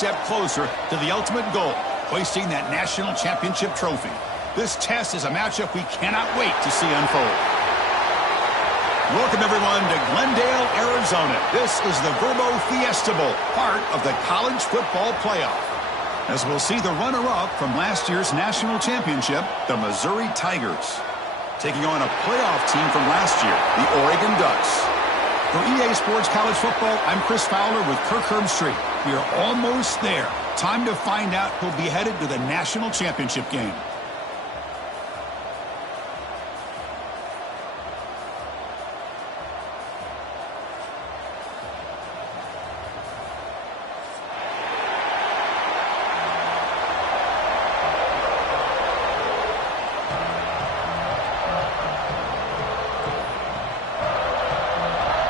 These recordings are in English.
step closer to the ultimate goal, hoisting that national championship trophy. This test is a matchup we cannot wait to see unfold. Welcome, everyone, to Glendale, Arizona. This is the Verbo Fiesta Bowl, part of the college football playoff, as we'll see the runner-up from last year's national championship, the Missouri Tigers, taking on a playoff team from last year, the Oregon Ducks. For EA Sports College Football, I'm Chris Fowler with Kirk Herbstreit. We are almost there. Time to find out who'll be headed to the national championship game.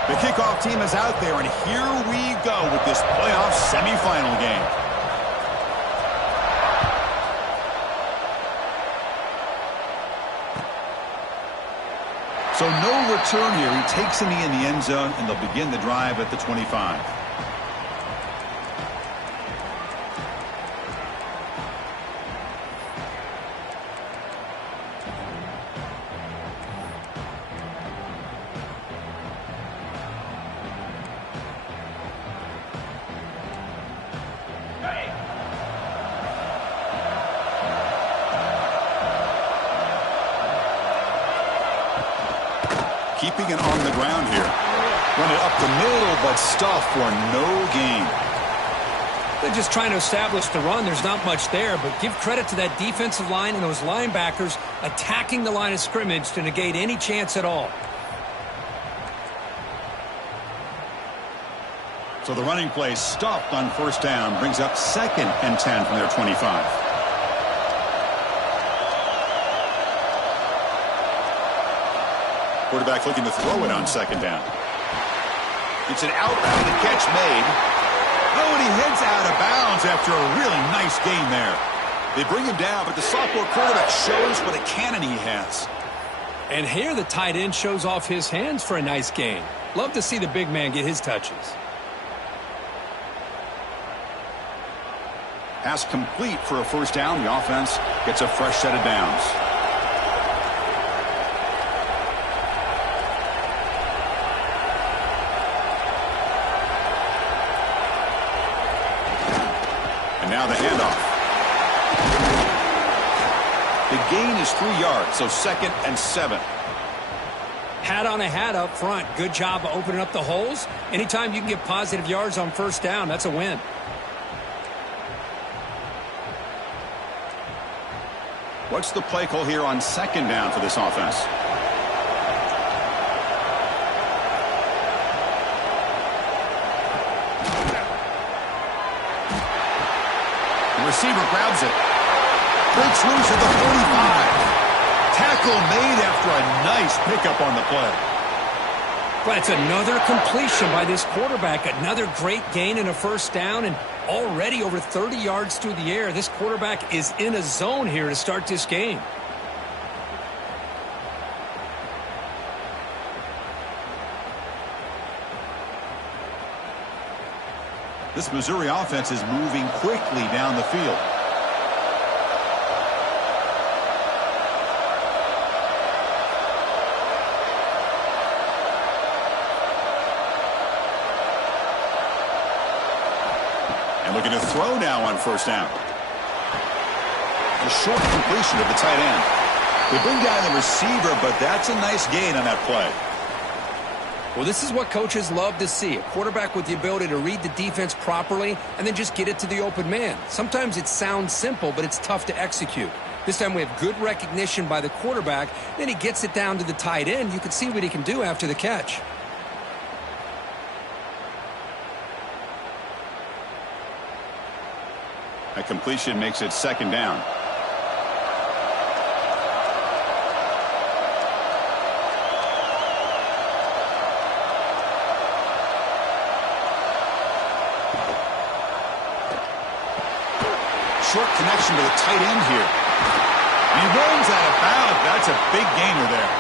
The kickoff team is out there, and here we go with this playoff semifinal game. So no return here. He takes a knee in the end zone, and they'll begin the drive at the 25. Keeping it on the ground here. Run it up the middle, but stuff for no gain. They're just trying to establish the run. There's not much there, but give credit to that defensive line and those linebackers attacking the line of scrimmage to negate any chance at all. So the running play stopped on first down, brings up 2nd and 10 from their 25. Quarterback looking to throw it on 2nd down. It's an outbound and catch made. Oh, and he heads out of bounds after a really nice gain there. They bring him down, but the sophomore quarterback shows what a cannon he has. And here the tight end shows off his hands for a nice gain. Love to see the big man get his touches. Pass complete for a first down. The offense gets a fresh set of downs. Now the handoff. The gain is 3 yards, so 2nd and 7. Hat on a hat up front. Good job of opening up the holes. Anytime you can get positive yards on first down, that's a win. What's the play call here on 2nd down for this offense? Receiver grabs it. Breaks loose at the 45. Tackle made after a nice pickup on the play. But it's another completion by this quarterback. Another great gain in a first down, and already over 30 yards through the air. This quarterback is in a zone here to start this game. This Missouri offense is moving quickly down the field. And looking to throw now on first down. A short completion of the tight end. They bring down the receiver, but that's a nice gain on that play. Well, this is what coaches love to see. A quarterback with the ability to read the defense properly and then just get it to the open man. Sometimes it sounds simple, but it's tough to execute. This time we have good recognition by the quarterback. Then he gets it down to the tight end. You can see what he can do after the catch. A completion makes it 2nd down. Short connection to the tight end here. And he runs out of bounds. That's a big gainer there.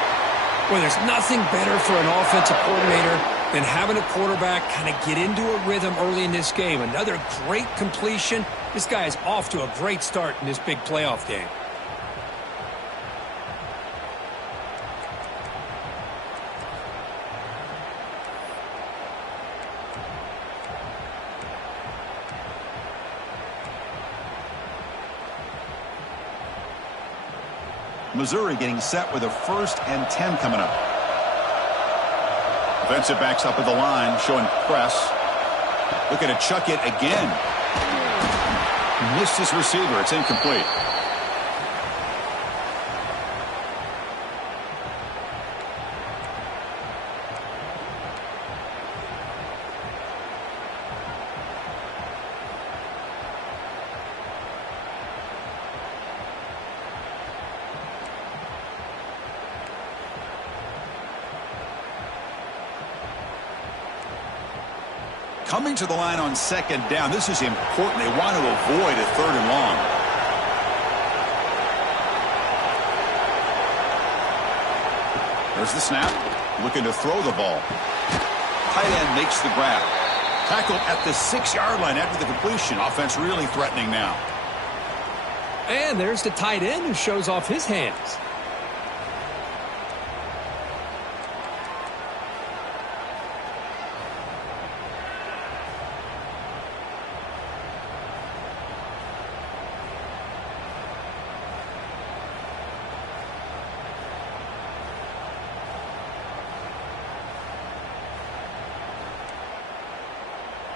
Well, there's nothing better for an offensive coordinator And having a quarterback kind of get into a rhythm early in this game. Another great completion. This guy is off to a great start in this big playoff game. Missouri getting set with a 1st and 10 coming up. Defensive backs up at the line, showing press. Looking to chuck it again. Missed his receiver. It's incomplete. Coming to the line on 2nd down. This is important. They want to avoid a 3rd and long. There's the snap. Looking to throw the ball. Tight end makes the grab. Tackled at the 6-yard line after the completion. Offense really threatening now. And there's the tight end who shows off his hands.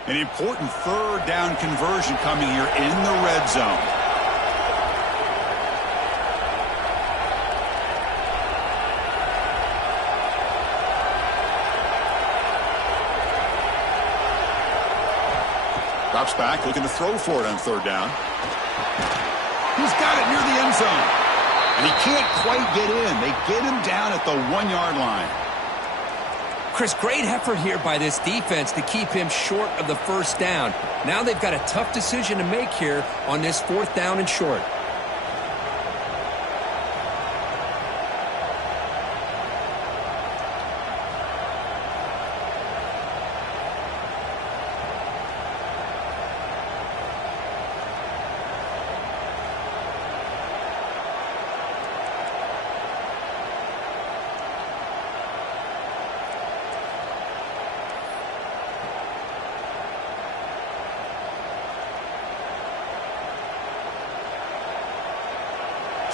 An important 3rd down conversion coming here in the red zone. Drops back, looking to throw for it on 3rd down. He's got it near the end zone. And he can't quite get in. They get him down at the 1-yard line. Chris, great effort here by this defense to keep him short of the 1st down. Now they've got a tough decision to make here on this 4th down and short.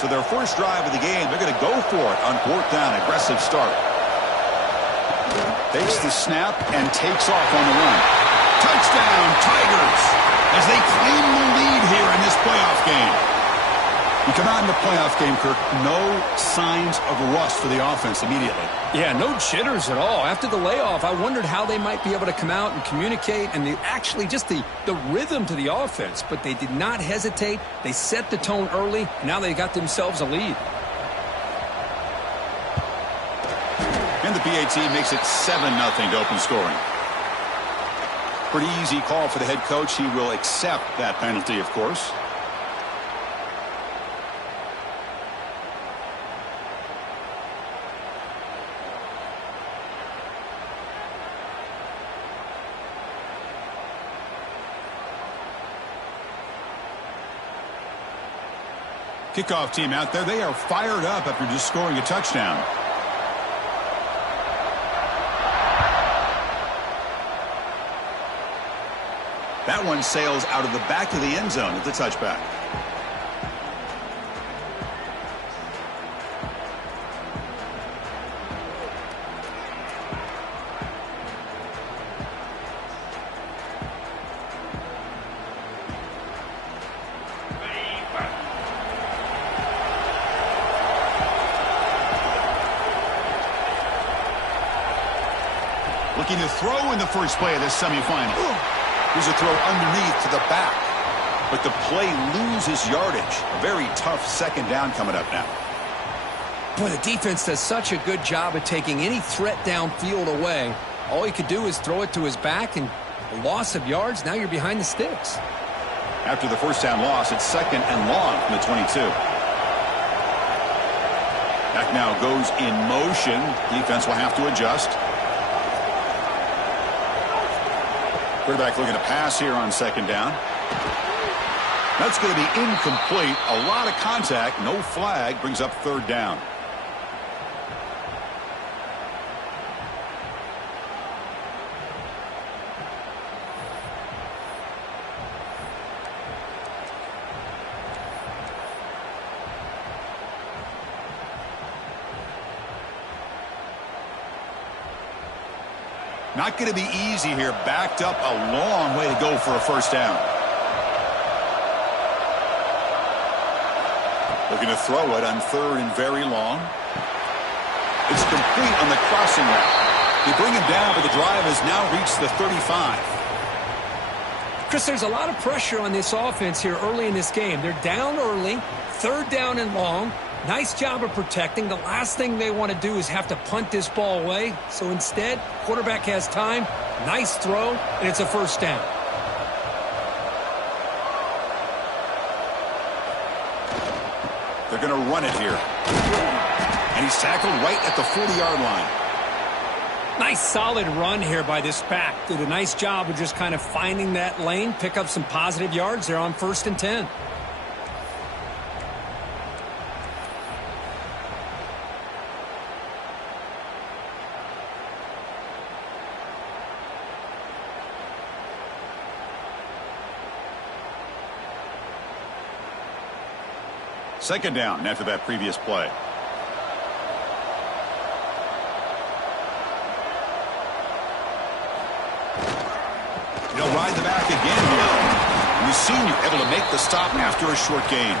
So their first drive of the game, they're going to go for it on 4th down. Aggressive start. Takes the snap and takes off on the run. Touchdown, Tigers, as they claim the lead here in this playoff game. You come out in the playoff game, Kirk, no signs of rust for the offense immediately. Yeah, no jitters at all. After the layoff, I wondered how they might be able to come out and communicate and actually just the rhythm to the offense. But they did not hesitate. They set the tone early. Now they got themselves a lead. And the PAT makes it 7-0 to open scoring. Pretty easy call for the head coach. He will accept that penalty, of course. Kickoff team out there. They are fired up after just scoring a touchdown. That one sails out of the back of the end zone at the touchback. Looking to throw in the first play of this semifinal. Here's a throw underneath to the back. But the play loses yardage. A very tough 2nd down coming up now. Boy, the defense does such a good job of taking any threat downfield away. All he could do is throw it to his back, and a loss of yards, now you're behind the sticks. After the first down loss, it's 2nd and long from the 22. Back now goes in motion. Defense will have to adjust. Quarterback looking to pass here on second down. That's going to be incomplete. A lot of contact. No flag. Brings up third down. Not going to be easy here. Backed up a long way to go for a first down. Looking to throw it on third and very long. It's complete on the crossing route. They bring him down, but the drive has now reached the 35. Chris, there's a lot of pressure on this offense here early in this game. They're down early, third down and long. Nice job of protecting. The last thing they want to do is have to punt this ball away. So instead, quarterback has time. Nice throw, and it's a first down. They're going to run it here. And he's tackled right at the 40-yard line. Nice solid run here by this back. Did a nice job of just kind of finding that lane, pick up some positive yards there on 1st and 10. Second down after that previous play. He'll ride the back again now. And the senior able to make the stop after a short gain.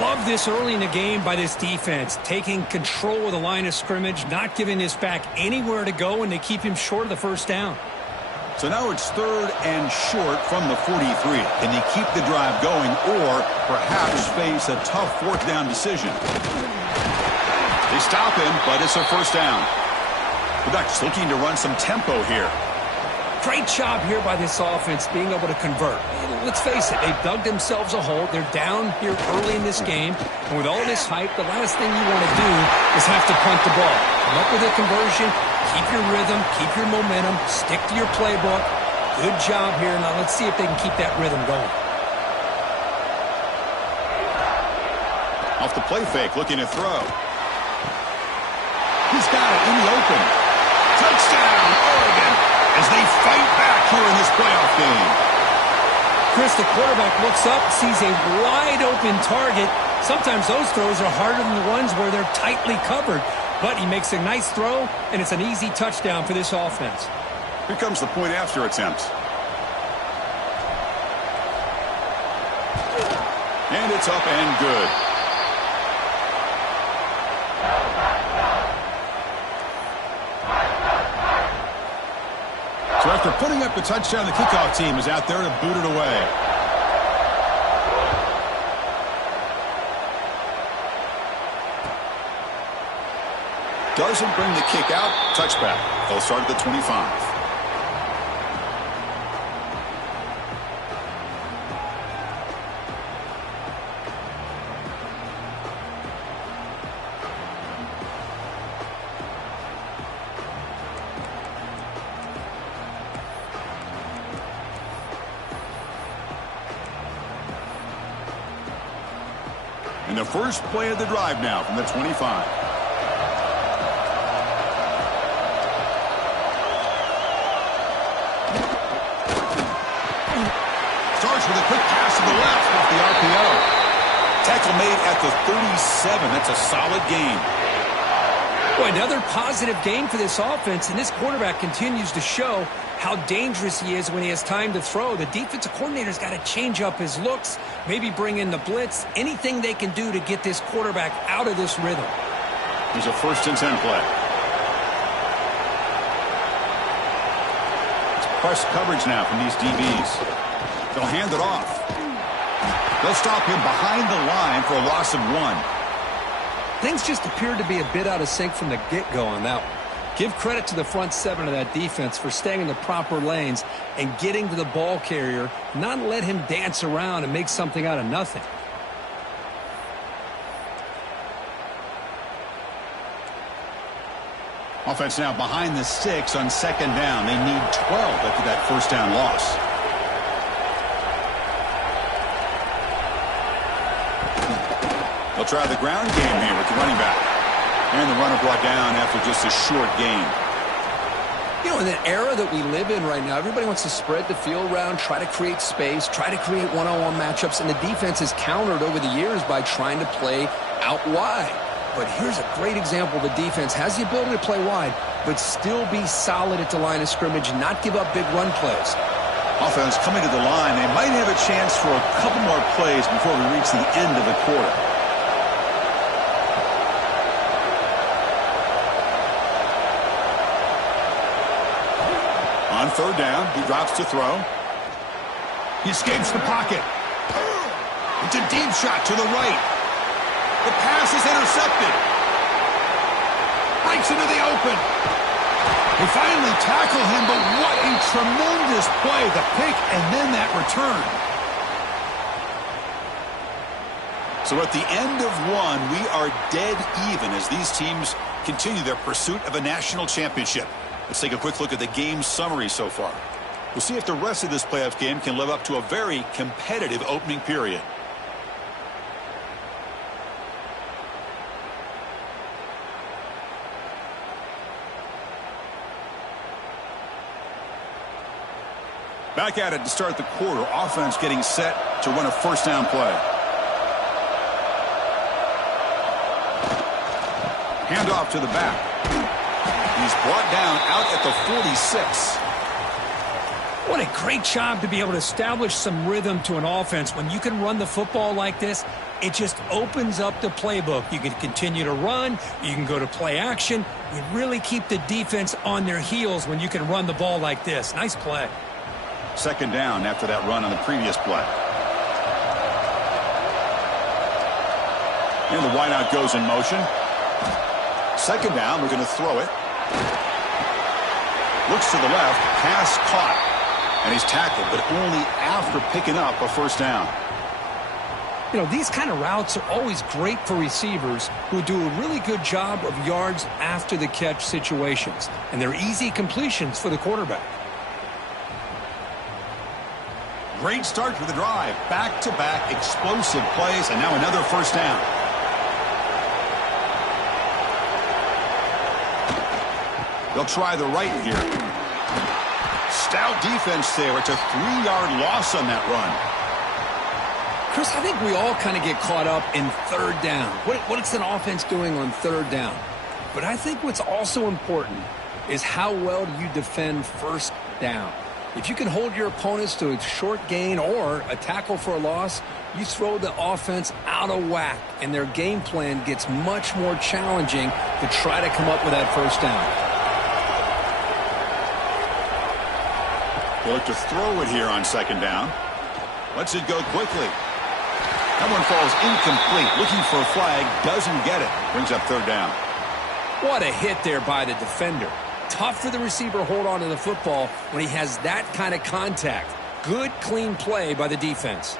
Love this early in the game by this defense. Taking control of the line of scrimmage, not giving this back anywhere to go, and they keep him short of the first down. So now it's third and short from the 43. Can they keep the drive going or perhaps face a tough fourth down decision? They stop him, but it's a first down. The Ducks looking to run some tempo here. Great job here by this offense being able to convert. Let's face it, they've dug themselves a hole. They're down here early in this game. And with all this hype, the last thing you want to do is have to punt the ball. Come up with a conversion, keep your rhythm, keep your momentum, stick to your playbook. Good job here. Now let's see if they can keep that rhythm going. Off the play fake, looking to throw. He's got it in the open. Touchdown, Oregon, as they fight back here in this playoff game. Chris, the quarterback looks up, sees a wide-open target. Sometimes those throws are harder than the ones where they're tightly covered. But he makes a nice throw, and it's an easy touchdown for this offense. Here comes the point after attempt. And it's up and good. So after putting up the touchdown, the kickoff team is out there to boot it away. Doesn't bring the kick out. Touchback. They'll start at the 25. And the first play of the drive now from the 25. Starts with a quick pass to the left off the RPO. Tackle made at the 37. That's a solid gain. Boy, another positive game for this offense, and this quarterback continues to show how dangerous he is when he has time to throw. The defensive coordinator's got to change up his looks, maybe bring in the blitz, anything they can do to get this quarterback out of this rhythm. Here's a 1st and 10 play. It's press coverage now from these DBs. They'll hand it off. They'll stop him behind the line for a loss of 1. Things just appeared to be a bit out of sync from the get-go on that one. Give credit to the front 7 of that defense for staying in the proper lanes and getting to the ball carrier, not let him dance around and make something out of nothing. Offense now behind the 6 on second down. They need 12 after that first down loss. They'll try the ground game here with the running back. And the runner brought down after just a short gain. You know, in the era that we live in right now, everybody wants to spread the field around, try to create space, try to create one-on-one matchups, and the defense has countered over the years by trying to play out wide. But here's a great example. The defense has the ability to play wide, but still be solid at the line of scrimmage and not give up big run plays. Offense coming to the line. They might have a chance for a couple more plays before we reach the end of the quarter. On third down, he drops to throw. He escapes the pocket. It's a deep shot to the right. The pass is intercepted. Breaks into the open. They finally tackle him, but what a tremendous play. The pick and then that return. So at the end of one, we are dead even as these teams continue their pursuit of a national championship. Let's take a quick look at the game summary so far. We'll see if the rest of this playoff game can live up to a very competitive opening period. Back at it to start the quarter. Offense getting set to run a first down play. Handoff to the back. He's brought down out at the 46. What a great job to be able to establish some rhythm to an offense. When you can run the football like this, it just opens up the playbook. You can continue to run. You can go to play action. You really keep the defense on their heels when you can run the ball like this. Nice play. Second down after that run on the previous play. And the wideout goes in motion. Second down, we're going to throw it. Looks to the left, pass caught. And he's tackled, but only after picking up a first down. You know, these kind of routes are always great for receivers who do a really good job of yards after the catch situations. And they're easy completions for the quarterback. Great start to the drive. Back-to-back explosive plays, and now another first down. They'll try the right here. Stout defense there. It's a 3-yard loss on that run. Chris, I think we all kind of get caught up in third down. What's an offense doing on third down? But I think what's also important is how well do you defend first down. If you can hold your opponents to a short gain or a tackle for a loss, you throw the offense out of whack, and their game plan gets much more challenging to try to come up with that first down. They'll look to throw it here on second down. Lets it go quickly. That one falls incomplete. Looking for a flag, doesn't get it. Brings up third down. What a hit there by the defender. Tough for the receiver to hold on to the football when he has that kind of contact. Good, clean play by the defense.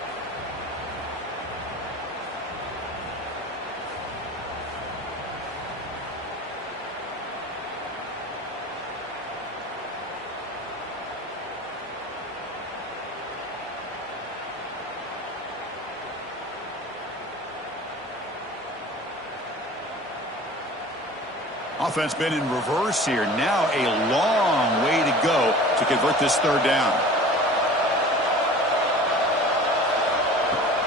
Offense been in reverse here. Now a long way to go to convert this third down.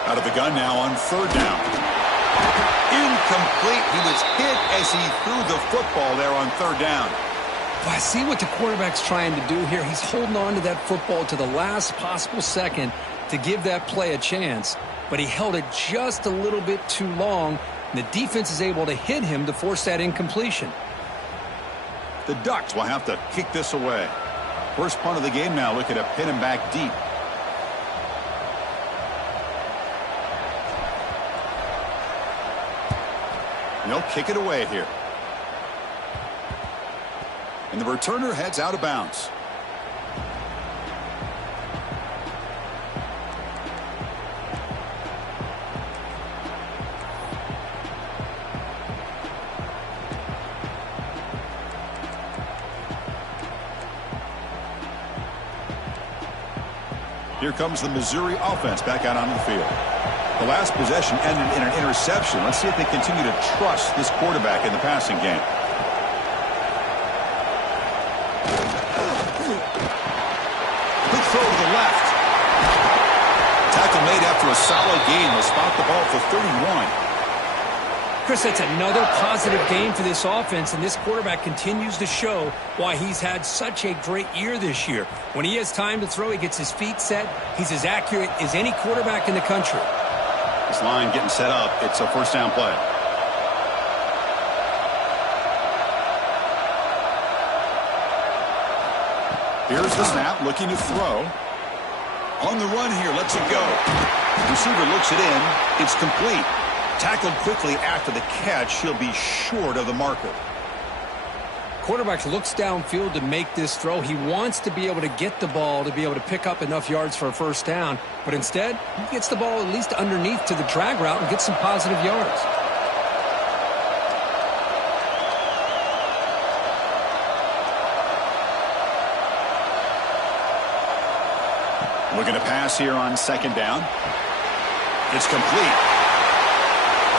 Out of the gun now on third down. Incomplete. He was hit as he threw the football there on third down. Well, I see what the quarterback's trying to do here. He's holding on to that football to the last possible second to give that play a chance. But he held it just a little bit too long. And the defense is able to hit him to force that incompletion. The Ducks will have to kick this away. First punt of the game now. Look at a pin him back deep. And they'll kick it away here. And the returner heads out of bounds. Here comes the Missouri offense back out onto the field. The last possession ended in an interception. Let's see if they continue to trust this quarterback in the passing game. Quick throw to the left. Tackle made after a solid gain. Will spot the ball for 31. Chris, that's another positive game for this offense, and this quarterback continues to show why he's had such a great year this year. When he has time to throw, he gets his feet set. He's as accurate as any quarterback in the country. This line getting set up. It's a first down play. Here's the snap, looking to throw. On the run here, lets it go. The receiver looks it in. It's complete. Tackled quickly after the catch. He'll be short of the marker. Quarterback looks downfield to make this throw. He wants to be able to get the ball to be able to pick up enough yards for a first down. But instead, he gets the ball at least underneath to the drag route and gets some positive yards. Looking to pass here on second down. It's complete.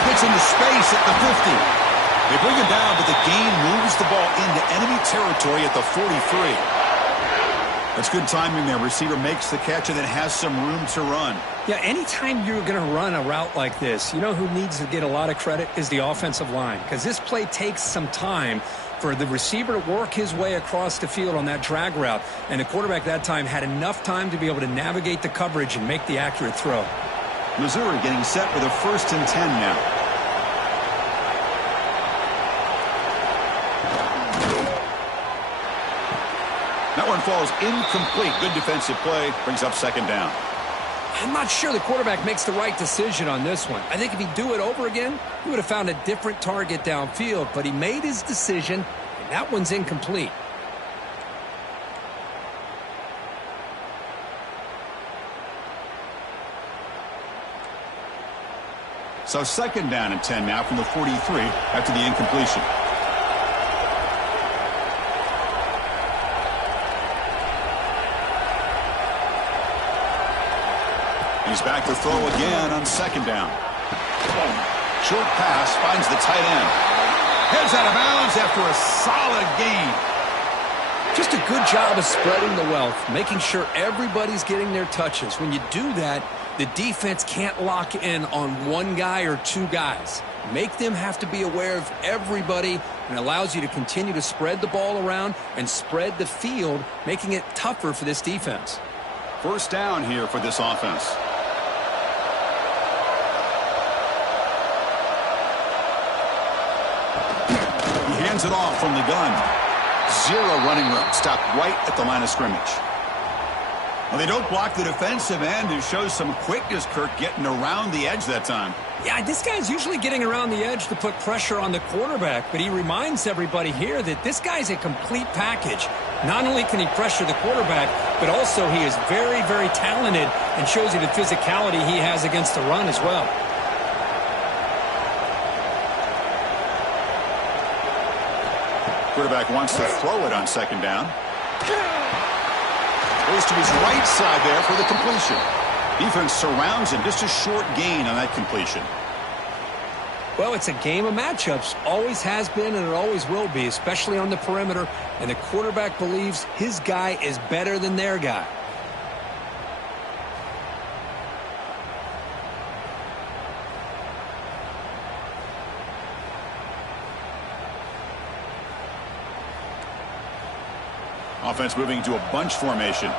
Gets into space at the 50. They bring him down, but the gain moves the ball into enemy territory at the 43. That's good timing there. Receiver makes the catch and then has some room to run. Yeah, anytime you're going to run a route like this, you know who needs to get a lot of credit is the offensive line, because this play takes some time for the receiver to work his way across the field on that drag route, and the quarterback that time had enough time to be able to navigate the coverage and make the accurate throw. Missouri getting set with a 1st and 10 now. That one falls incomplete. Good defensive play. Brings up second down. I'm not sure the quarterback makes the right decision on this one. I think if he'd do it over again, he would have found a different target downfield, but he made his decision, and that one's incomplete. So second down and 10 now from the 43 after the incompletion. He's back to throw again on second down. Short pass finds the tight end. Heads out of bounds after a solid gain. Just a good job of spreading the wealth, making sure everybody's getting their touches. When you do that, the defense can't lock in on one guy or two guys. Make them have to be aware of everybody, and allows you to continue to spread the ball around and spread the field, making it tougher for this defense. First down here for this offense. He hands it off from the gun. Zero running room. Stopped right at the line of scrimmage. Well, they don't block the defensive end, who shows some quickness, Kirk, getting around the edge that time. Yeah, this guy's usually getting around the edge to put pressure on the quarterback, but he reminds everybody here that this guy's a complete package. Not only can he pressure the quarterback, but also he is very, very talented and shows you the physicality he has against the run as well. Quarterback wants to throw it on second down. Goes to his right side there for the completion. Defense surrounds him. Just a short gain on that completion. Well, it's a game of matchups. Always has been and it always will be, especially on the perimeter. And the quarterback believes his guy is better than their guy. Offense moving to a bunch formation.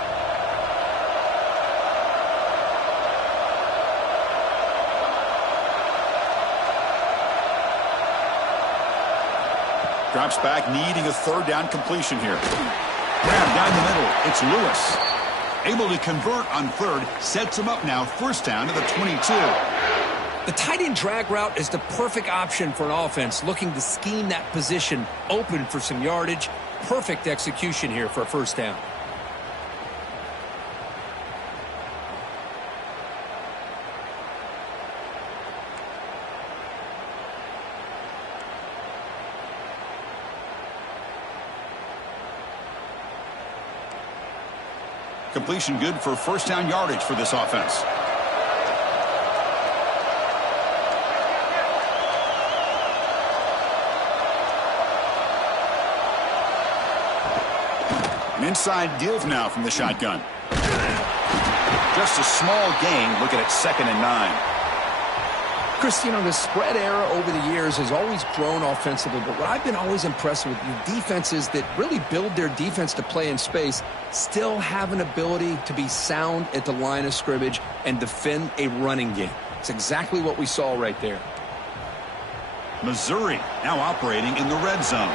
Drops back, needing a third down completion here. Grab down the middle. It's Lewis. Able to convert on third. Sets him up now. First down to the 22. The tight end drag route is the perfect option for an offense looking to scheme that position open for some yardage. Perfect execution here for a first down. completion good for first down yardage for this offense. An inside give now from the shotgun. Just a small gain. Looking at 2nd and 9. Chris, you know, the spread era over the years has always grown offensively, but what I've been always impressed with the defenses that really build their defense to play in space still have an ability to be sound at the line of scrimmage and defend a running game. It's exactly what we saw right there. Missouri now operating in the red zone.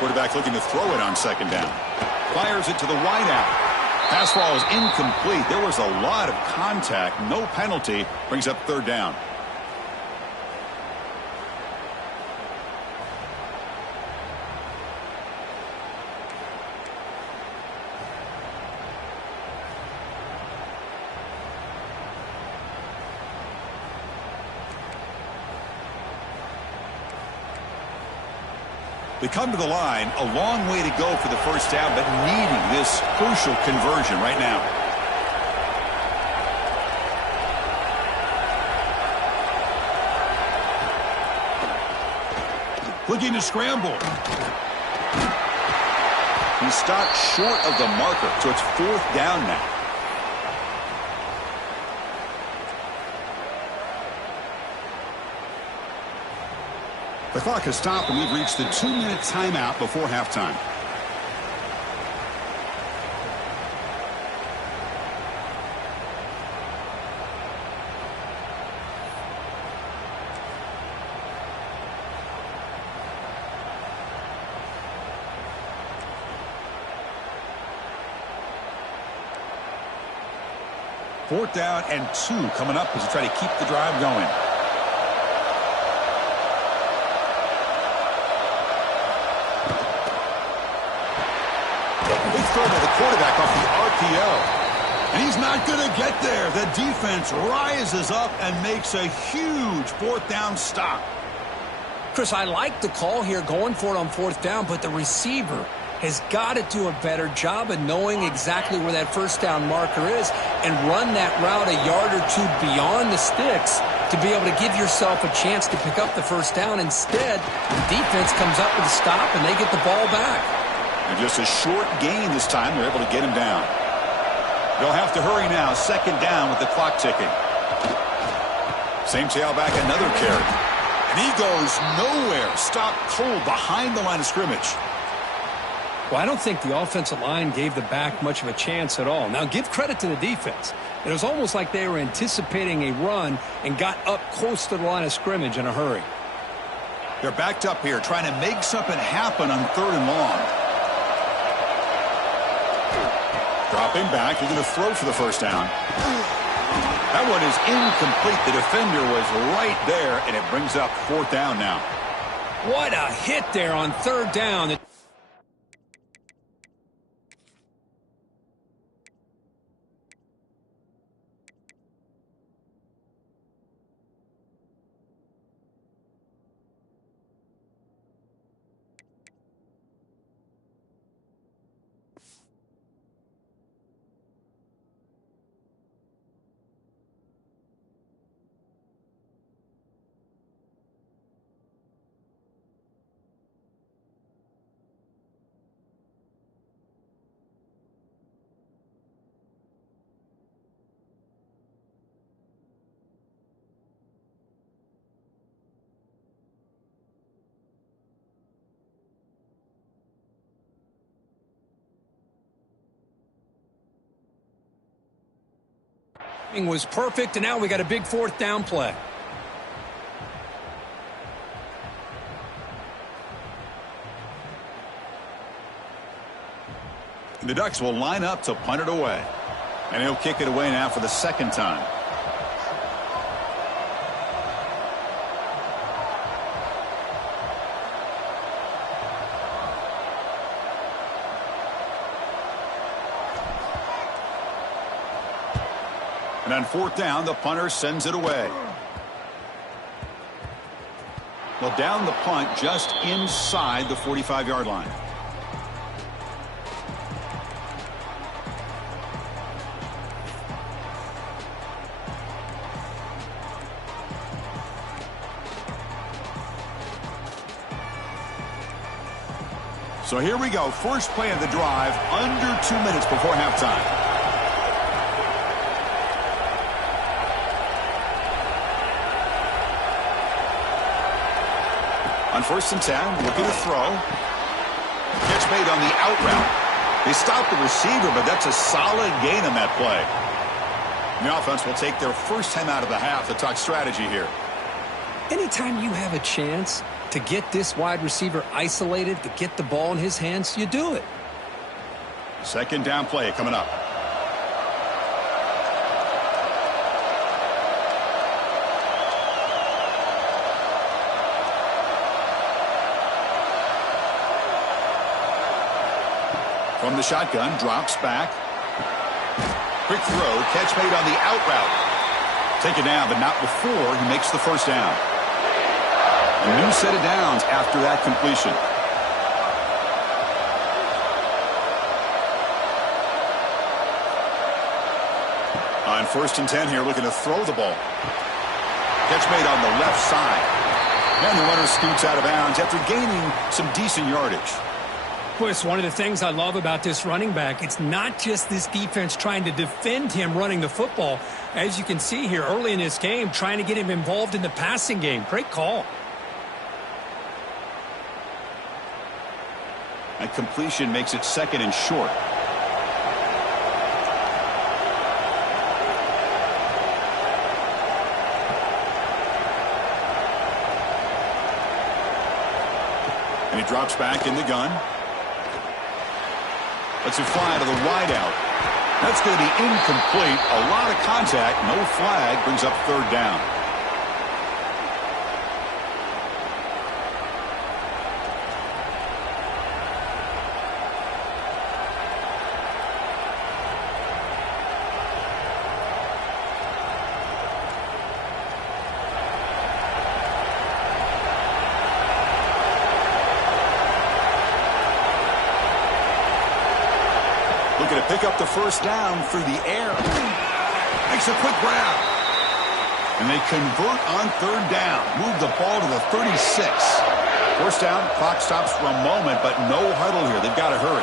Quarterback looking to throw it on 2nd down. Fires it to the wideout. Pass ball is incomplete. There was a lot of contact. No penalty. Brings up 3rd down. They come to the line, a long way to go for the first down, but needing this crucial conversion right now. Looking to scramble. He stopped short of the marker, so it's 4th down now. The clock has stopped, and we've reached the 2-minute timeout before halftime. Fourth down and 2 coming up as we try to keep the drive going. Throw by the quarterback off the RPO. And he's not going to get there. The defense rises up and makes a huge 4th down stop. Chris, I like the call here going for it on 4th down, but the receiver has got to do a better job of knowing exactly where that first down marker is and run that route a yard or 2 beyond the sticks to be able to give yourself a chance to pick up the first down. Instead, the defense comes up with a stop and they get the ball back. And just a short gain this time. They're able to get him down. They'll have to hurry now. 2nd down with the clock ticking. Same tailback, another carry. And he goes nowhere. Stopped cold behind the line of scrimmage. Well, I don't think the offensive line gave the back much of a chance at all. Now, give credit to the defense. It was almost like they were anticipating a run and got up close to the line of scrimmage in a hurry. They're backed up here trying to make something happen on 3rd and long. Dropping back, he's going to throw for the first down. That one is incomplete. The defender was right there, and it brings up 4th down now. What a hit there on 3rd down. Was perfect, and now we got a big 4th down play. The Ducks will line up to punt it away. And he'll kick it away now for the 2nd time. And on 4th down, the punter sends it away. Well, down the punt just inside the 45-yard line. So here we go. First play of the drive, under 2 minutes before halftime. On 1st and 10, looking to throw. Catch made on the out route. They stopped the receiver, but that's a solid gain on that play. And the offense will take their first time out of the half to talk strategy here. Anytime you have a chance to get this wide receiver isolated, to get the ball in his hands, you do it. Second down play coming up. From the shotgun, drops back. Quick throw, catch made on the out route. Take it down, but not before he makes the first down. A new set of downs after that completion. On 1st and 10 here, looking to throw the ball. Catch made on the left side. And the runner scoots out of bounds after gaining some decent yardage. Boy, it's one of the things I love about this running back. It's not just this defense trying to defend him running the football. As you can see here early in this game, trying to get him involved in the passing game. Great call. That completion makes it 2nd and short. And he drops back in the gun. Lets it fly to the wideout. That's going to be incomplete. A lot of contact. No flag. Brings up 3rd down. Looking to pick up the first down through the air. Makes a quick grab. And they convert on 3rd down. Move the ball to the 36. First down, clock stops for a moment, but no huddle here. They've got to hurry.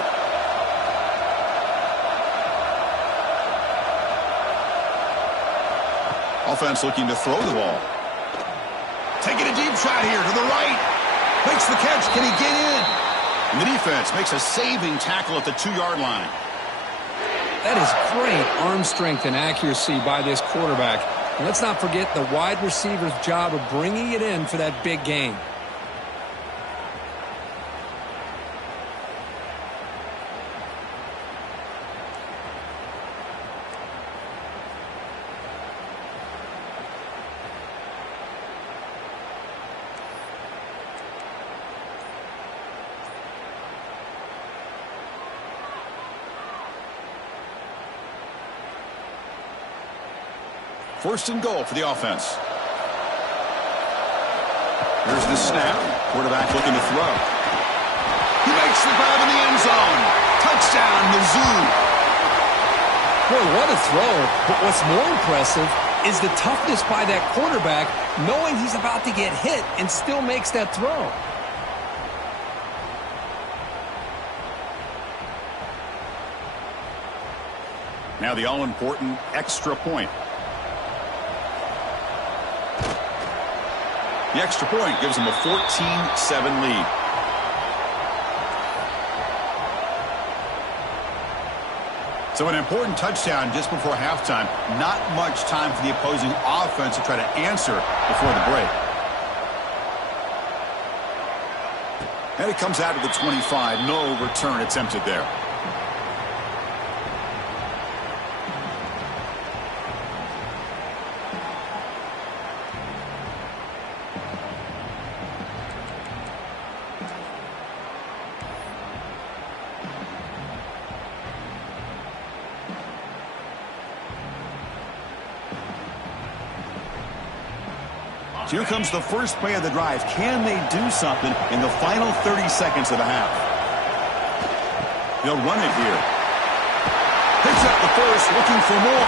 Offense looking to throw the ball. Taking a deep shot here to the right. Makes the catch. Can he get in? And the defense makes a saving tackle at the 2-yard line. That is great arm strength and accuracy by this quarterback. And let's not forget the wide receiver's job of bringing it in for that big gain. First and goal for the offense. Here's the snap. Quarterback looking to throw. He makes the grab in the end zone. Touchdown, Mizzou. Boy, what a throw. But what's more impressive is the toughness by that quarterback, knowing he's about to get hit and still makes that throw. Now the all-important extra point. The extra point gives them a 14-7 lead. So an important touchdown just before halftime. Not much time for the opposing offense to try to answer before the break. And it comes out to the 25. No return attempted there. So here comes the first play of the drive. Can they do something in the final 30 seconds of the half? They'll run it here. Picks up the first, looking for more.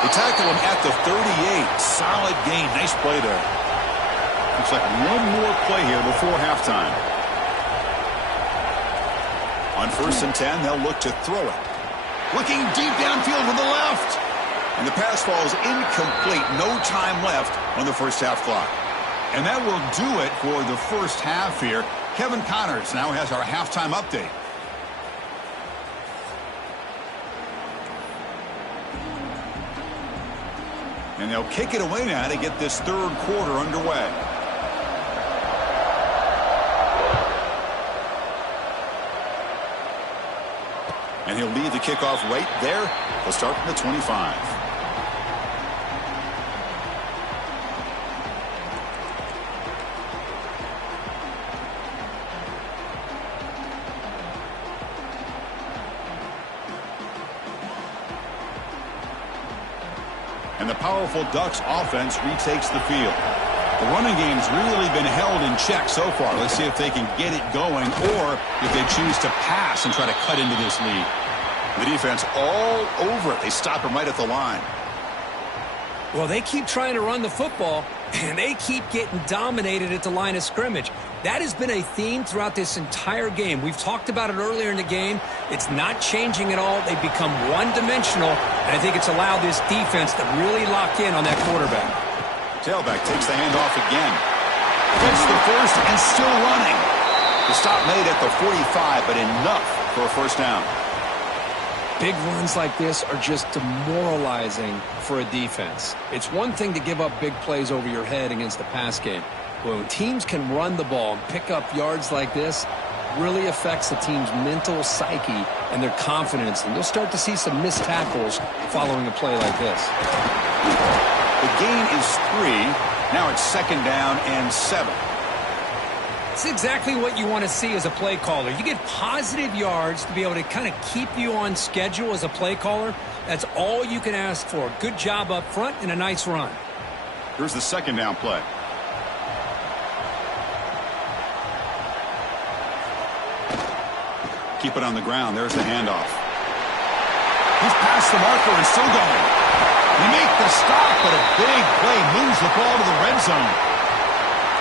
They tackle him at the 38. Solid gain. Nice play there. Looks like one more play here before halftime. On 1st and 10, they'll look to throw it. Looking deep downfield with the left. And the pass falls incomplete. No time left on the first half clock. And that will do it for the first half here. Kevin Connors now has our halftime update. And they'll kick it away now to get this third quarter underway. And he'll lead the kickoff right there. They'll start from the 25. And the powerful Ducks offense retakes the field. The running game's really been held in check so far. Let's see if they can get it going or if they choose to pass and try to cut into this lead. The defense all over it. They stop him right at the line. Well, they keep trying to run the football, and they keep getting dominated at the line of scrimmage. That has been a theme throughout this entire game. We've talked about it earlier in the game. It's not changing at all. They've become one-dimensional, and I think it's allowed this defense to really lock in on that quarterback. Tailback takes the handoff again. Gets the first and still running. The stop made at the 45, but enough for a first down. Big runs like this are just demoralizing for a defense. It's one thing to give up big plays over your head against the pass game. But when teams can run the ball and pick up yards like this, really affects the team's mental psyche and their confidence. And you'll start to see some missed tackles following a play like this. The gain is 3. Now it's 2nd down and 7. It's exactly what you want to see as a play caller. You get positive yards to be able to kind of keep you on schedule as a play caller. That's all you can ask for. Good job up front and a nice run. Here's the 2nd down play. Keep it on the ground. There's the handoff. He's past the marker and still going. They make the stop, but a big play moves the ball to the red zone.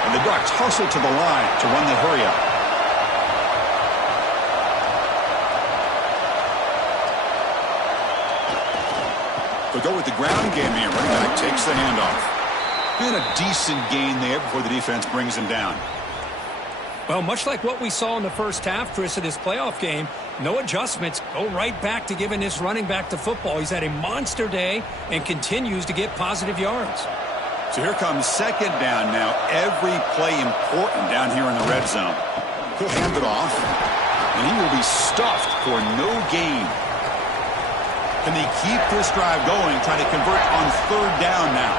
And the Ducks hustle to the line to run the hurry-up. They'll go with the ground game here. Running back takes the handoff. Been a decent gain there before the defense brings him down. Well, much like what we saw in the first half, Chris, of this playoff game, no adjustments. Go right back to giving this running back the football. He's had a monster day and continues to get positive yards. So here comes 2nd down now. Every play important down here in the red zone. He'll hand it off, and he will be stuffed for no gain. Can they keep this drive going, trying to convert on 3rd down now?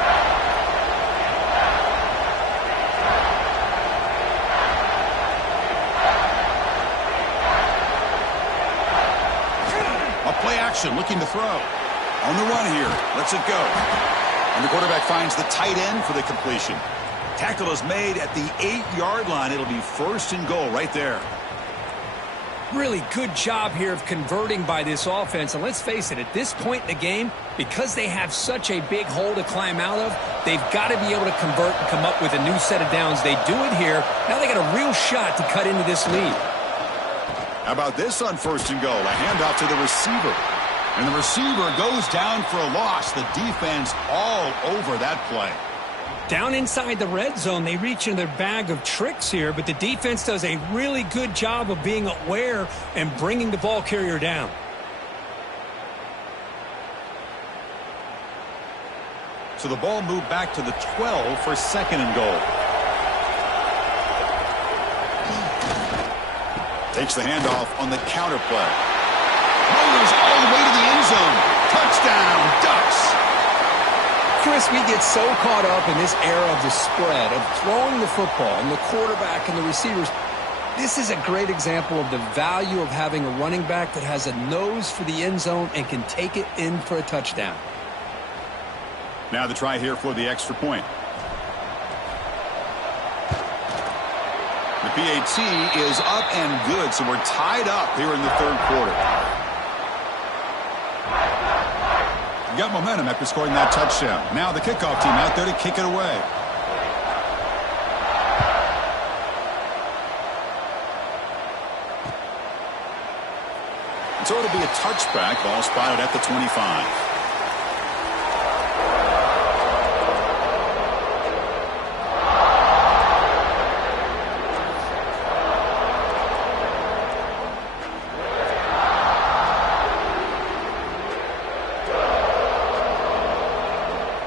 A play action, looking to throw. On the run here, lets it go. And the quarterback finds the tight end for the completion. Tackle is made at the 8-yard line. It'll be 1st and goal right there. Really good job here of converting by this offense. And let's face it, at this point in the game, because they have such a big hole to climb out of, they've got to be able to convert and come up with a new set of downs. They do it here. Now they got a real shot to cut into this lead. How about this on 1st and goal? A handoff to the receiver. And the receiver goes down for a loss. The defense all over that play. Down inside the red zone, they reach in their bag of tricks here, but the defense does a really good job of being aware and bringing the ball carrier down. So the ball moved back to the 12 for 2nd and goal. Takes the handoff on the counter play. Rollers all the way to the end zone. Touchdown, Ducks. Chris, we get so caught up in this era of the spread, of throwing the football, and the quarterback and the receivers. This is a great example of the value of having a running back that has a nose for the end zone and can take it in for a touchdown. Now the try here for the extra point. PAT is up and good, so we're tied up here in the third quarter. Got momentum after scoring that touchdown. Now the kickoff team out there to kick it away. So it'll be a touchback. Ball spotted at the 25.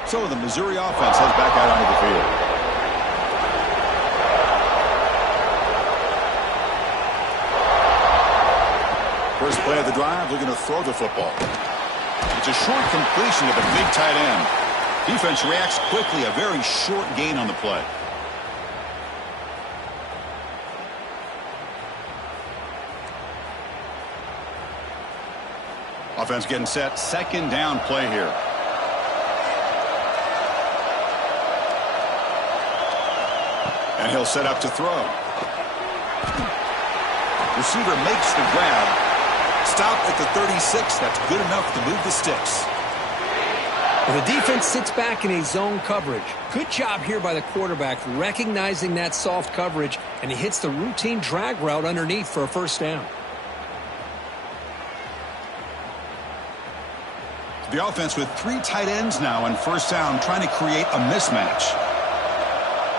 So the Missouri offense heads back out onto the field. First play of the drive, they're going to throw the football. It's a short completion to the big tight end. Defense reacts quickly, a very short gain on the play. Offense getting set, second down play here. And he'll set up to throw. Receiver makes the grab. Stop at the 36. That's good enough to move the sticks. Well, the defense sits back in a zone coverage. Good job here by the quarterback recognizing that soft coverage, and he hits the routine drag route underneath for a first down. The offense with 3 tight ends now on first down, trying to create a mismatch.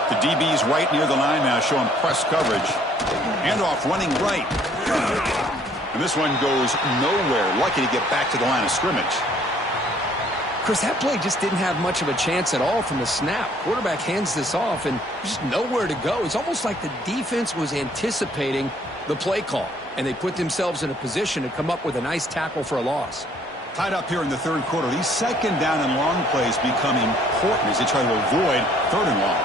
The DB's right near the line now, showing press coverage. Handoff running right. And this one goes nowhere. Lucky to get back to the line of scrimmage. Chris, that play just didn't have much of a chance at all from the snap. Quarterback hands this off, and there's just nowhere to go. It's almost like the defense was anticipating the play call, and they put themselves in a position to come up with a nice tackle for a loss. Tied up here in the third quarter. These second down and long plays become important as they try to avoid third and long.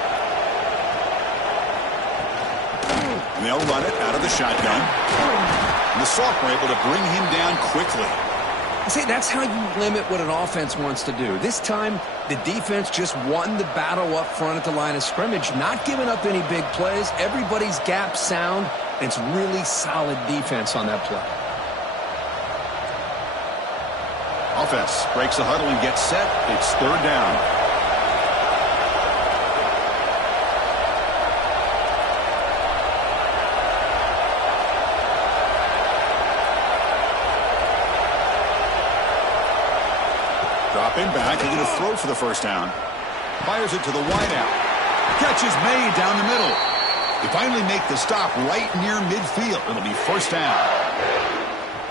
And they'll run it out of the shotgun. And the sophomore able to bring him down quickly. I say that's how you limit what an offense wants to do. This time, the defense just won the battle up front at the line of scrimmage, not giving up any big plays. Everybody's gap sound, and it's really solid defense on that play. Offense breaks the huddle and gets set. It's third down. Dropping back, they're going to throw for the first down. Fires it to the wideout. Catch is made down the middle. They finally make the stop right near midfield. It'll be first down.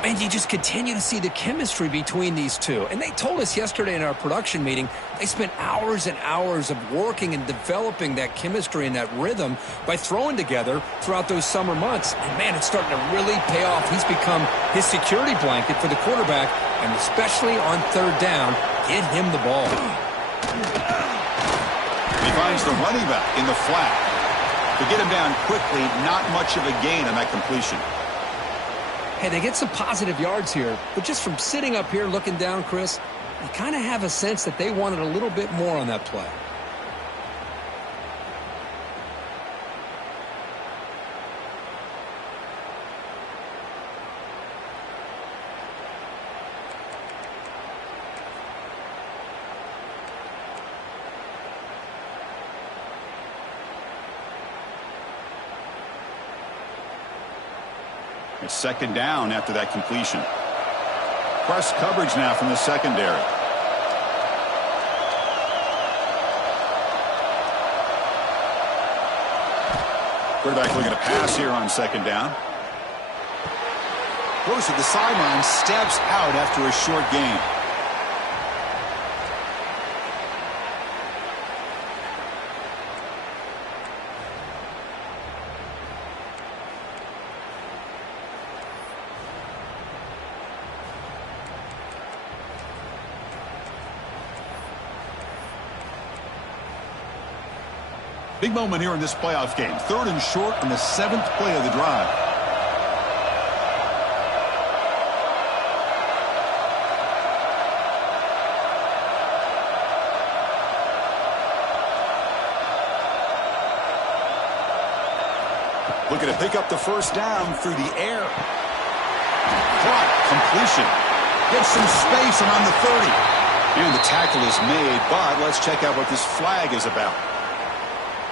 And you just continue to see the chemistry between these two. And they told us yesterday in our production meeting, they spent hours and hours of working and developing that chemistry and that rhythm by throwing together throughout those summer months. And, man, it's starting to really pay off. He's become his security blanket for the quarterback, and especially on third down, get him the ball. He finds the running back in the flat. To get him down quickly, not much of a gain on that completion. Hey, they get some positive yards here, but just from sitting up here looking down, Chris, you kind of have a sense that they wanted a little bit more on that play. It's second down after that completion. Press coverage now from the secondary. Quarterback looking to pass here on second down. Goes to the sideline, steps out after a short gain. Big moment here in this playoff game. Third and short on the 7th play of the drive. Looking to pick up the first down through the air. Caught. Completion. Gets some space around the 30. And the tackle is made, but let's check out what this flag is about.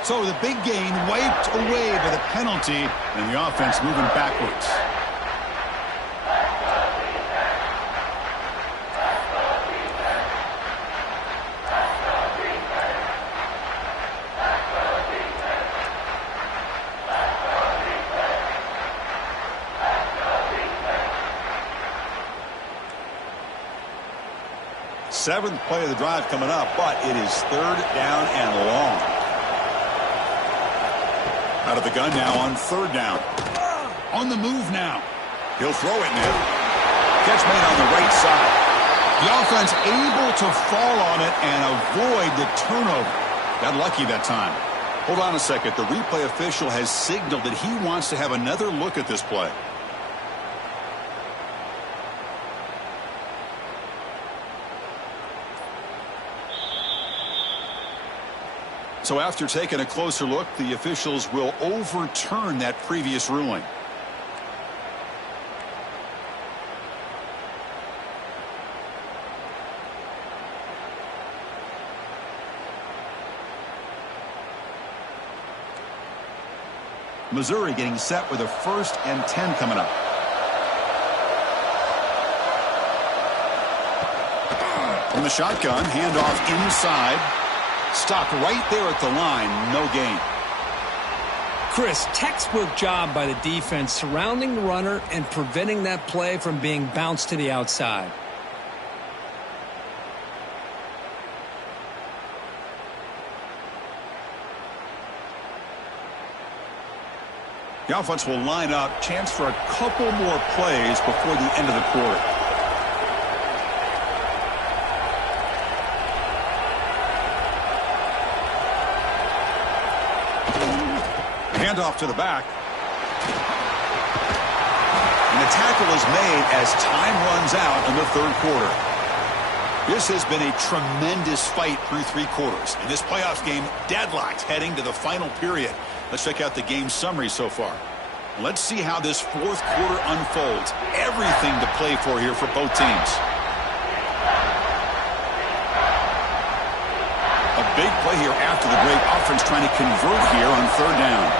So the big gain wiped away by the penalty, and the offense moving backwards. Seventh play of the drive coming up, but it is third down and long. Out of the gun now on third down. On the move now. He'll throw it now. Catch made on the right side. The offense able to fall on it and avoid the turnover. Got lucky that time. Hold on a second. The replay official has signaled that he wants to have another look at this play. So after taking a closer look, the officials will overturn that previous ruling. Missouri getting set with a 1st and 10 coming up. From the shotgun, handoff inside. Stopped right there at the line, no gain. Chris, textbook job by the defense surrounding the runner and preventing that play from being bounced to the outside. The offense will line up, chance for a couple more plays before the end of the quarter. Handoff to the back. And the tackle is made as time runs out in the third quarter. This has been a tremendous fight through 3 quarters. In this playoffs game, deadlocked heading to the final period. Let's check out the game summary so far. Let's see how this fourth quarter unfolds. Everything to play for here for both teams. A big play here after the break. Offense trying to convert here on third down.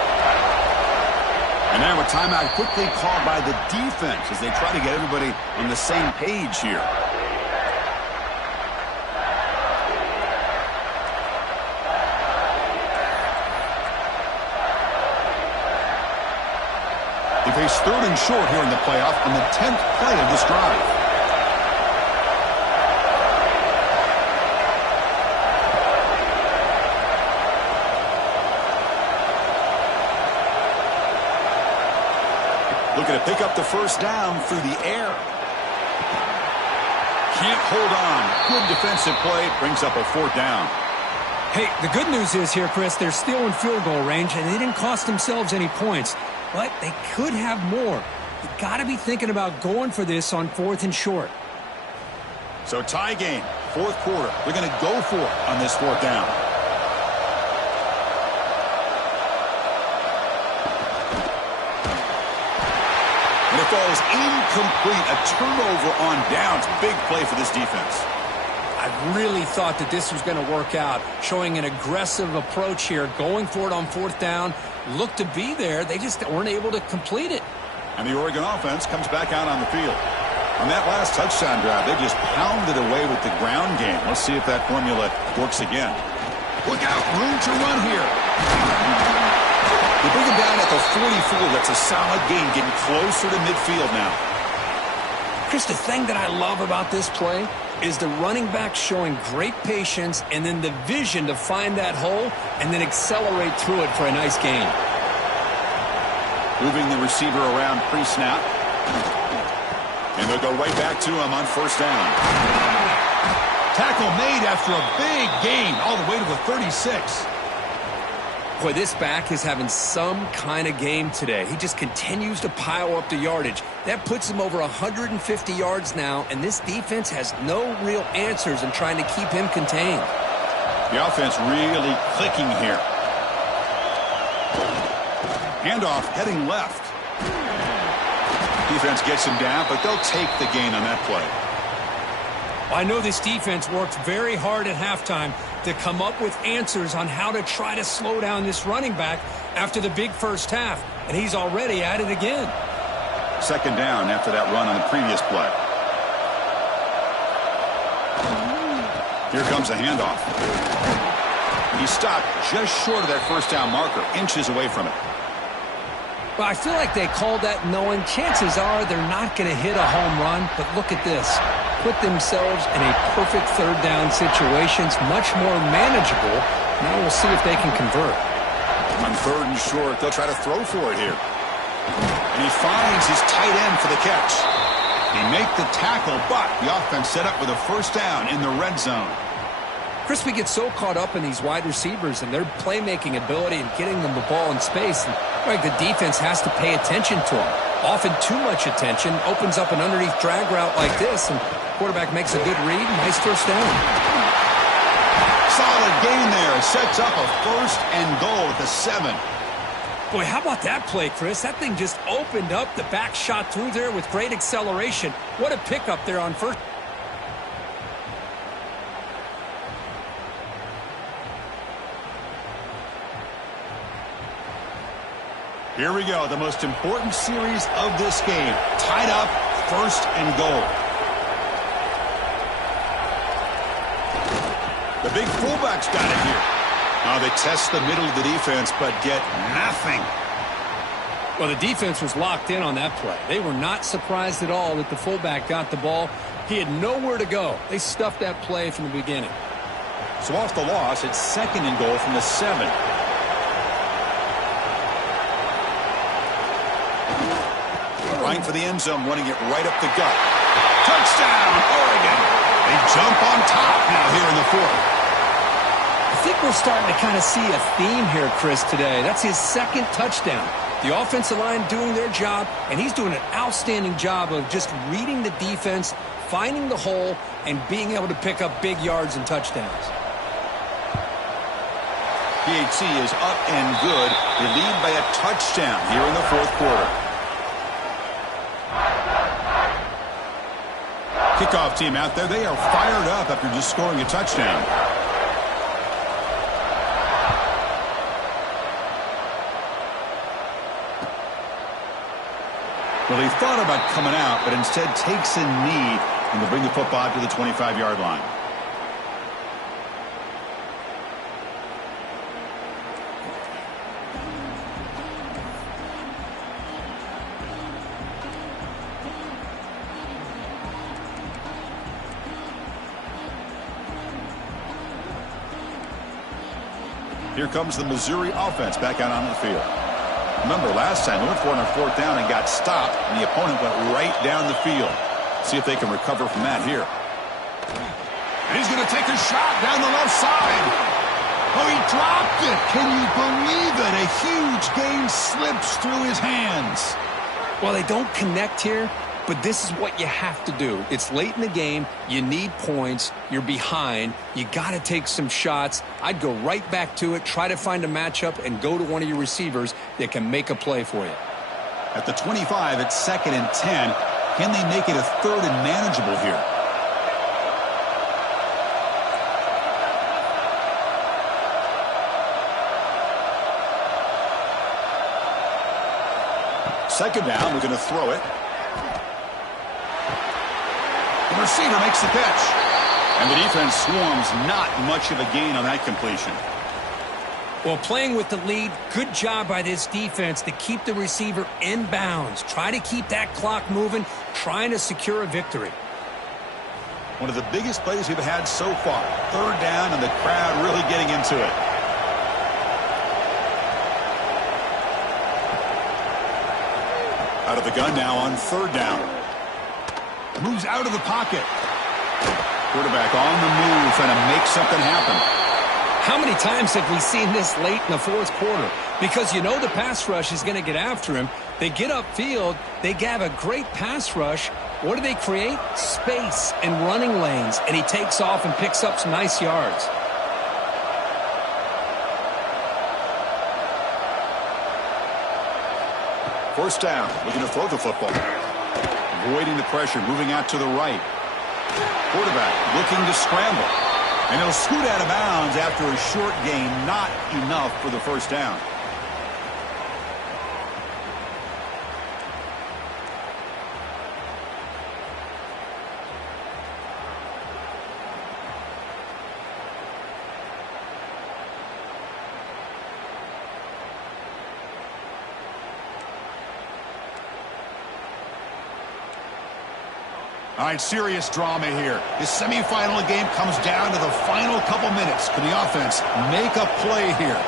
And now a timeout quickly called by the defense as they try to get everybody on the same page here. They face 3rd and short here in the playoff on the 10th play of this drive. Looking to pick up the first down through the air. Can't hold on. Good defensive play. Brings up a 4th down. Hey, the good news is here, Chris, they're still in field goal range, and they didn't cost themselves any points. But they could have more. You got to be thinking about going for this on 4th and short. So tie game, 4th quarter. They're going to go for it on this 4th down. And it falls incomplete. A turnover on downs. Big play for this defense. I really thought that this was going to work out, showing an aggressive approach here, going for it on 4th down. Looked to be there. They just weren't able to complete it. And the Oregon offense comes back out on the field. On that last touchdown drive, they just pounded away with the ground game. Let's see if that formula works again. Look out, room to run here. They bring him down at the 44. That's a solid gain, getting closer to midfield now. Chris, the thing that I love about this play is the running back showing great patience and then the vision to find that hole and then accelerate through it for a nice gain. Moving the receiver around pre-snap. And they'll go right back to him on 1st down. Tackle made after a big gain all the way to the 36. Boy, this back is having some kind of game today. He just continues to pile up the yardage. That puts him over 150 yards now, and this defense has no real answers in trying to keep him contained. The offense really clicking here. Handoff heading left. Defense gets him down, but they'll take the gain on that play. I know this defense worked very hard at halftime to come up with answers on how to try to slow down this running back after the big first half, and he's already at it again. Second down after that run on the previous play. Here comes a handoff. He stopped just short of that first down marker, inches away from it. Well, I feel like they called that knowing chances are they're not going to hit a home run, but look at this. Put themselves in a perfect third down situation. It's much more manageable. Now we'll see if they can convert. On third and short, they'll try to throw for it here. And he finds his tight end for the catch. He make the tackle, but the offense set up with a first down in the red zone. Chris, we get so caught up in these wide receivers and their playmaking ability and getting them the ball in space. And the defense has to pay attention to them. Often too much attention opens up an underneath drag route like this, and quarterback makes a good read. Nice first down. Solid gain there. Sets up a first and goal at the 7. Boy, how about that play, Chris? That thing just opened up. The back shot through there with great acceleration. What a pickup there on first. Here we go, the most important series of this game. Tied up, first and goal. The big fullback's got it here. Now they test the middle of the defense, but get nothing. Well, the defense was locked in on that play. They were not surprised at all that the fullback got the ball. He had nowhere to go. They stuffed that play from the beginning. So off the loss, it's second and goal from the 7. Running for the end zone, running it right up the gut. Touchdown, Oregon. They jump on top now here in the 4th. I think we're starting to kind of see a theme here, Chris, today. That's his second touchdown. The offensive line doing their job, and he's doing an outstanding job of just reading the defense, finding the hole, and being able to pick up big yards and touchdowns. PHC is up and good. They lead by a touchdown here in the 4th quarter. Kickoff team out there, they are fired up after just scoring a touchdown. Well, he thought about coming out, but instead takes a knee and will bring the football to the 25-yard line. Here comes the Missouri offense back out on the field. Remember, last time they went for it on 4th down and got stopped, and the opponent went right down the field. See if they can recover from that here. And he's going to take a shot down the left side. Oh, he dropped it. Can you believe it? A huge gain slips through his hands. Well, they don't connect here, but this is what you have to do. It's late in the game. You need points. You're behind. You got to take some shots. I'd go right back to it, try to find a matchup, and go to one of your receivers that can make a play for you. At the 25, it's 2nd and 10. Can they make it a 3rd and manageable here? Second down, we're going to throw it. The receiver makes the catch. And the defense swarms, not much of a gain on that completion. Well, playing with the lead, good job by this defense to keep the receiver in bounds. Try to keep that clock moving, trying to secure a victory. One of the biggest plays we've had so far. 3rd down, and the crowd really getting into it. Out of the gun now on 3rd down. Moves out of the pocket. Quarterback on the move, trying to make something happen. How many times have we seen this late in the 4th quarter? Because you know the pass rush is going to get after him. They get upfield. They have a great pass rush. What do they create? Space and running lanes. And he takes off and picks up some nice yards. First down, looking to throw the football. Avoiding the pressure, moving out to the right. Quarterback looking to scramble. And he'll scoot out of bounds after a short gain, not enough for the first down. All right, serious drama here. The semifinal game comes down to the final couple minutes. Can the offense make a play here?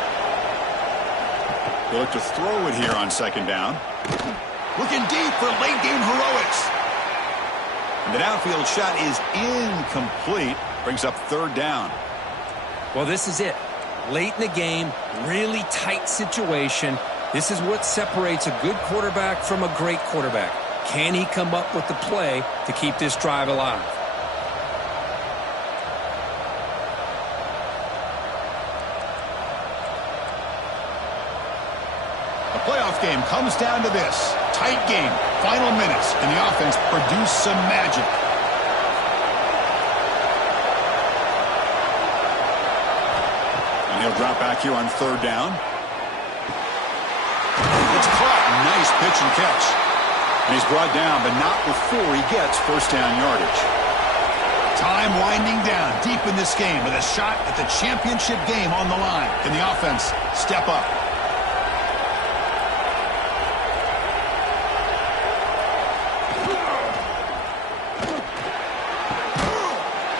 They look to throw it here on second down. Looking deep for late game heroics. And the downfield shot is incomplete. Brings up third down. Well, this is it. Late in the game, really tight situation. This is what separates a good quarterback from a great quarterback. Can he come up with the play to keep this drive alive? The playoff game comes down to this. Tight game, final minutes, and the offense produce some magic. And he'll drop back here on third down. It's caught. Nice pitch and catch. And he's brought down, but not before he gets first down yardage. Time winding down deep in this game with a shot at the championship game on the line. Can the offense step up?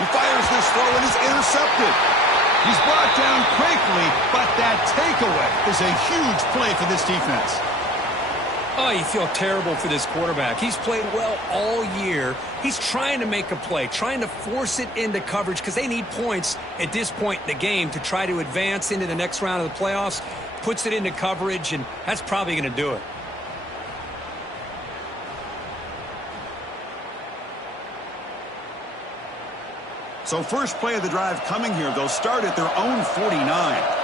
He fires this throw and is intercepted. He's brought down quickly, but that takeaway is a huge play for this defense. Oh, you feel terrible for this quarterback. He's played well all year. He's trying to make a play, trying to force it into coverage because they need points at this point in the game to try to advance into the next round of the playoffs. Puts it into coverage, and that's probably going to do it. So first play of the drive coming here. They'll start at their own 49.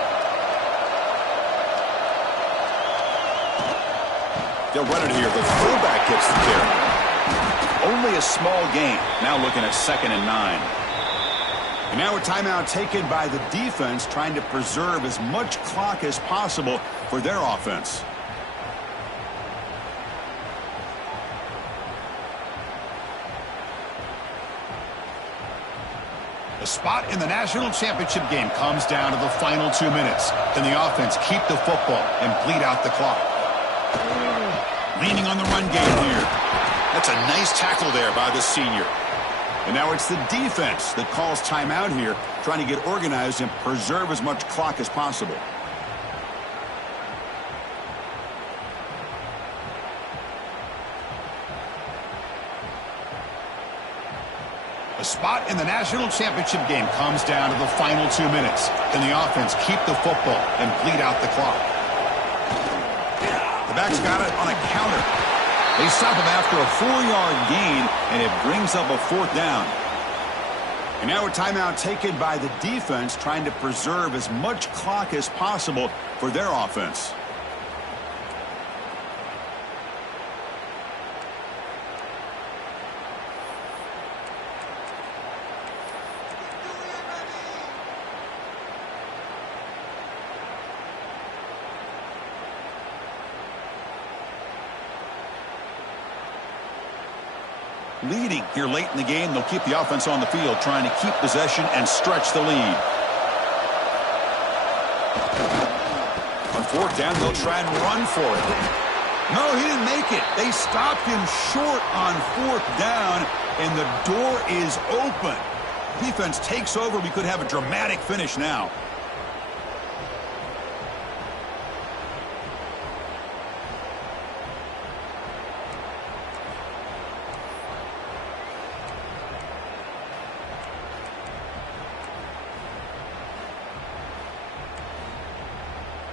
They'll run it here. The fullback gets the carry. Only a small gain. Now looking at 2nd and 9. And now a timeout taken by the defense, trying to preserve as much clock as possible for their offense. The spot in the national championship game comes down to the final 2 minutes. Can the offense keep the football and bleed out the clock? Leaning on the run game here. That's a nice tackle there by the senior. And now it's the defense that calls timeout here, trying to get organized and preserve as much clock as possible. The spot in the national championship game comes down to the final 2 minutes. Can the offense keep the football and bleed out the clock? The back's got it on a counter. They stop him after a 4-yard gain, and it brings up a 4th down. And now a timeout taken by the defense, trying to preserve as much clock as possible for their offense. Leading here late in the game, they'll keep the offense on the field, trying to keep possession and stretch the lead. On 4th down, they'll try and run for it. No, he didn't make it. They stopped him short on 4th down, and the door is open. Defense takes over. We could have a dramatic finish now.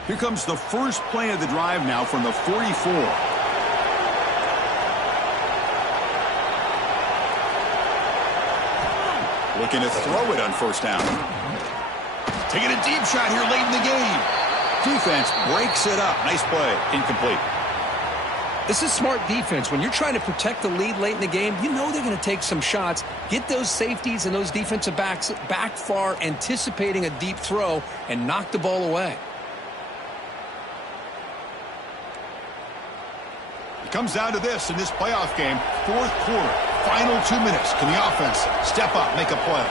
Here comes the first play of the drive now from the 44. Looking to throw it on 1st down. Taking a deep shot here late in the game. Defense breaks it up. Nice play. Incomplete. This is smart defense. When you're trying to protect the lead late in the game, you know they're going to take some shots, get those safeties and those defensive backs back far, anticipating a deep throw, and knock the ball away. It comes down to this in this playoff game. Fourth quarter, final 2 minutes. Can the offense step up, make a play?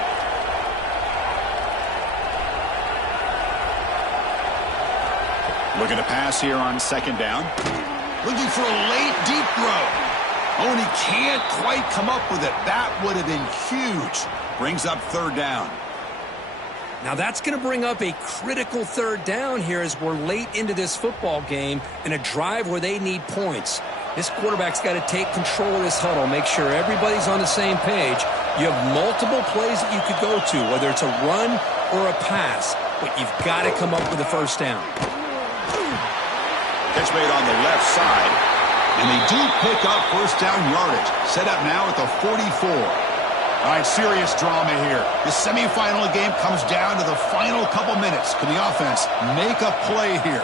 Looking to pass here on second down. Looking for a late, deep throw. Oh, and he can't quite come up with it. That would have been huge. Brings up third down. Now that's going to bring up a critical third down here as we're late into this football game in a drive where they need points. This quarterback's got to take control of this huddle, make sure everybody's on the same page. You have multiple plays that you could go to, whether it's a run or a pass, but you've got to come up with a first down. Catch made on the left side, and they do pick up first down yardage. Set up now at the 44. All right, serious drama here. The semifinal game comes down to the final couple minutes. Can the offense make a play here?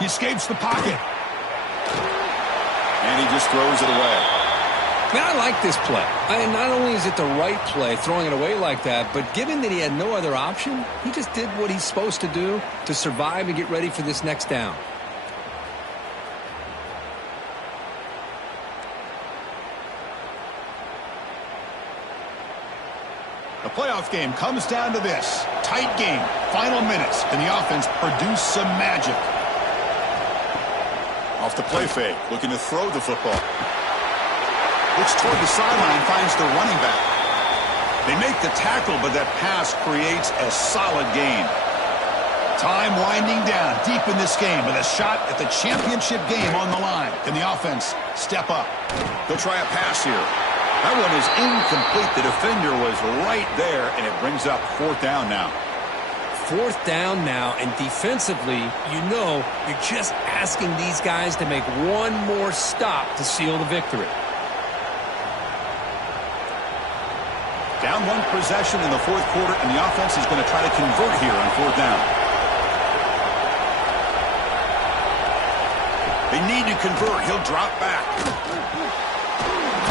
He escapes the pocket. And he just throws it away. Man, I like this play. Not only is it the right play, throwing it away like that, but given that he had no other option, he just did what he's supposed to do to survive and get ready for this next down. The playoff game comes down to this. Tight game. Final minutes. Can the offense produce some magic? Off the play fake. Looking to throw the football. Looks toward the sideline. Finds the running back. They make the tackle, but that pass creates a solid gain. Time winding down deep in this game with a shot at the championship game on the line. Can the offense step up? They'll try a pass here. That one is incomplete. The defender was right there, and it brings up fourth down now. Fourth down now, and defensively, you know you're just asking these guys to make one more stop to seal the victory. Down one possession in the fourth quarter, and the offense is going to try to convert here on fourth down. They need to convert. He'll drop back.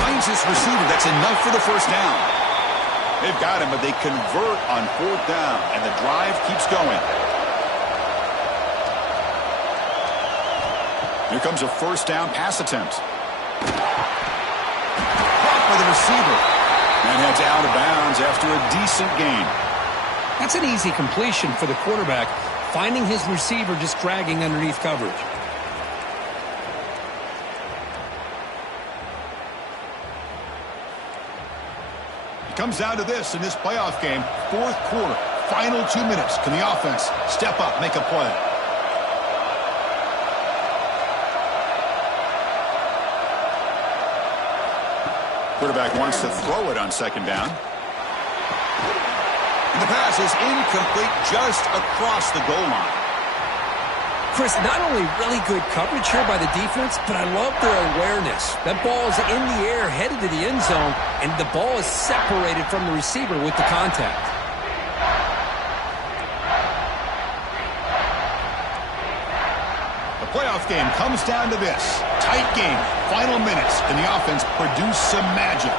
Finds his receiver. That's enough for the first down. They've got him, but they convert on fourth down, and the drive keeps going. Here comes a first down pass attempt. Caught by the receiver. And heads out of bounds after a decent gain. That's an easy completion for the quarterback, finding his receiver just dragging underneath coverage. Comes down to this in this playoff game. Fourth quarter, final 2 minutes. Can the offense step up, make a play? Quarterback wants to throw it on second down. And the pass is incomplete just across the goal line. Chris, not only really good coverage here by the defense, but I love their awareness. That ball is in the air, headed to the end zone, and the ball is separated from the receiver with the contact. The playoff game comes down to this. Tight game, final minutes. Can the offense produce some magic?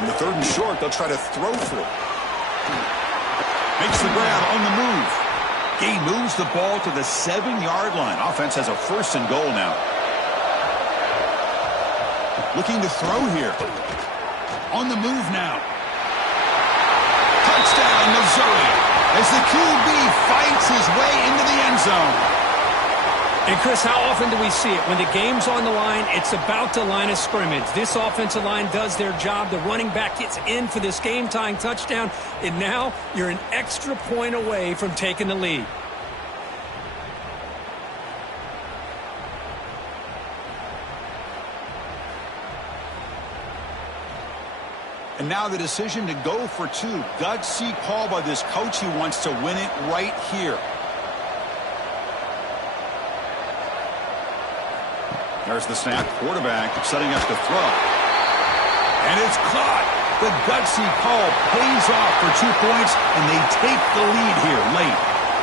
In the third and short, they'll try to throw for it. Makes the grab on the move. He moves the ball to the 7-yard line. Offense has a first and goal now. Looking to throw here. On the move now. Touchdown, Missouri. As the QB fights his way into the end zone. And, Chris, how often do we see it? When the game's on the line, it's about the line of scrimmage. This offensive line does their job. The running back gets in for this game-tying touchdown, and now you're an extra point away from taking the lead. And now the decision to go for two. Gutsy call by this coach. He wants to win it right here. There's the snap. Quarterback setting up to throw. And it's caught. The gutsy call pays off for 2 points, and they take the lead here late.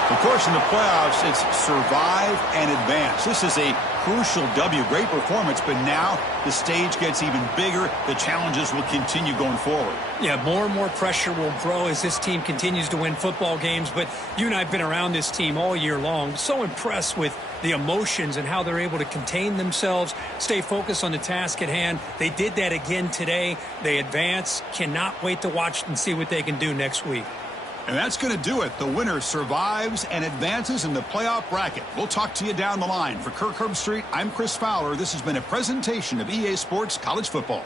Of course, in the playoffs, it's survive and advance. This is a crucial W. Great performance, but now the stage gets even bigger. The challenges will continue going forward. Yeah, more and more pressure will grow as this team continues to win football games. But you and I have been around this team all year long. So impressed with the emotions and how they're able to contain themselves, stay focused on the task at hand. They did that again today. They advance. Cannot wait to watch and see what they can do next week. And that's going to do it. The winner survives and advances in the playoff bracket. We'll talk to you down the line. For Kirk Herbstreit, I'm Chris Fowler. This has been a presentation of EA Sports College Football.